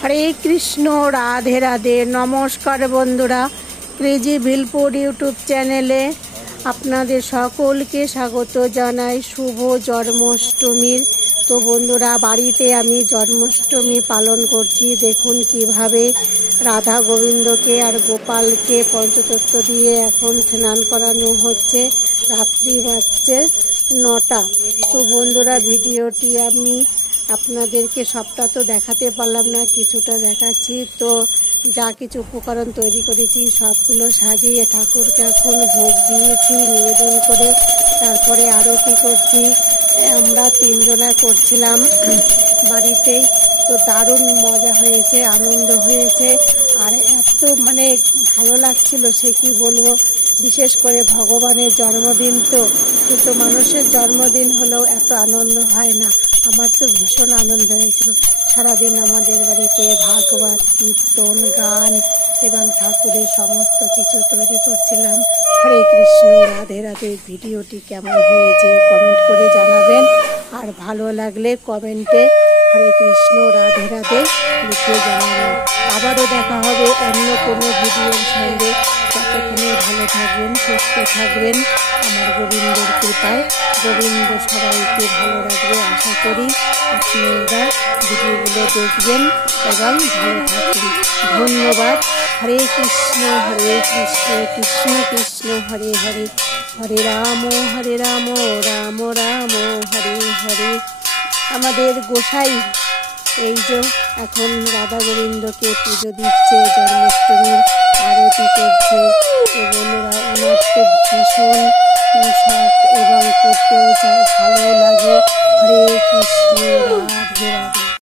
হরে কৃষ্ণ, রাধে রাধে। নমস্কার বন্ধুরা, crazy ভিলপুর YouTube চ্যানেলে আপনাদের সকলকে স্বাগত জানাই শুভ জন্মাষ্টমীর। তো বন্ধুরা, বাড়িতে আমি জন্মাষ্টমী পালন করছি। দেখুন কিভাবে রাধা গোবিন্দকে আর গোপালকে পঞ্চতত্ত্ব দিয়ে এখন স্নান করানো হচ্ছে। রাত্রি বাজছে 9টা। তো বন্ধুরা, ভিডিওটি আমি আপনাদেরকে সবটা তো দেখাতে পারলাম না, কিছুটা দেখাচ্ছি। তো যা কিছু উপকরণ তৈরি করেছি সবগুলো সাজিয়ে ঠাকুরকে এখন ভোগ দিয়েছি নিবেদন করে। তারপরে আরতি করছি। আমরা 3 জনা করছিলাম বাড়িতেই। তো দারুণ মজা হয়েছে, আনন্দ হয়েছে, আর এত ভালো লাগছিল সে কি বলবো। বিশেষ করে ভগবানের জন্মদিন, তো কিন্তু মানুষের জন্মদিন হলেও এত আনন্দ হয় না। আমার তো ভীষণ আনন্দ হয়েছিল। সারাদিন আমাদের বাড়িতে ভাগবত, কীর্তন, গান এবং ঠাকুরের সমস্ত কিছু তৈরি করছিলাম। হরে কৃষ্ণ, রাধে রাধে। ভিডিওটি কেমন হয়েছে কমেন্ট করে জানাবেন, আর ভালো লাগলে কমেন্টে হরে কৃষ্ণ রাধে রাধে লিখে জানাবেন। আবারও দেখা হবে অন্য কোনো ভিডিওর সঙ্গে। ততক্ষণে ভালো থাকবেন, সুস্থ থাকবেন। আমার গোবিন্দের কৃপায় গোবিন্দ সবাইকে ভালো রাখবে। আশা করি আপনারা ভিডিওগুলো দেখবেন এবং ভালো থাকবেন। ধন্যবাদ। হরে কৃষ্ণ কৃষ্ণ কৃষ্ণ হরে হরে, হরে রাম রাম রাম হরে হরে। আমাদের গোসাই এই যে এখন রাধা গোবিন্দকে পুজো দিচ্ছে, জন্মাষ্টমীর আরতি করছে। তো বন্ধুরা, ওনার তো ভীষণ শখ এবং করতেও চায়, ভালো লাগে। হরে কৃষ্ণ, রাধে রাধে।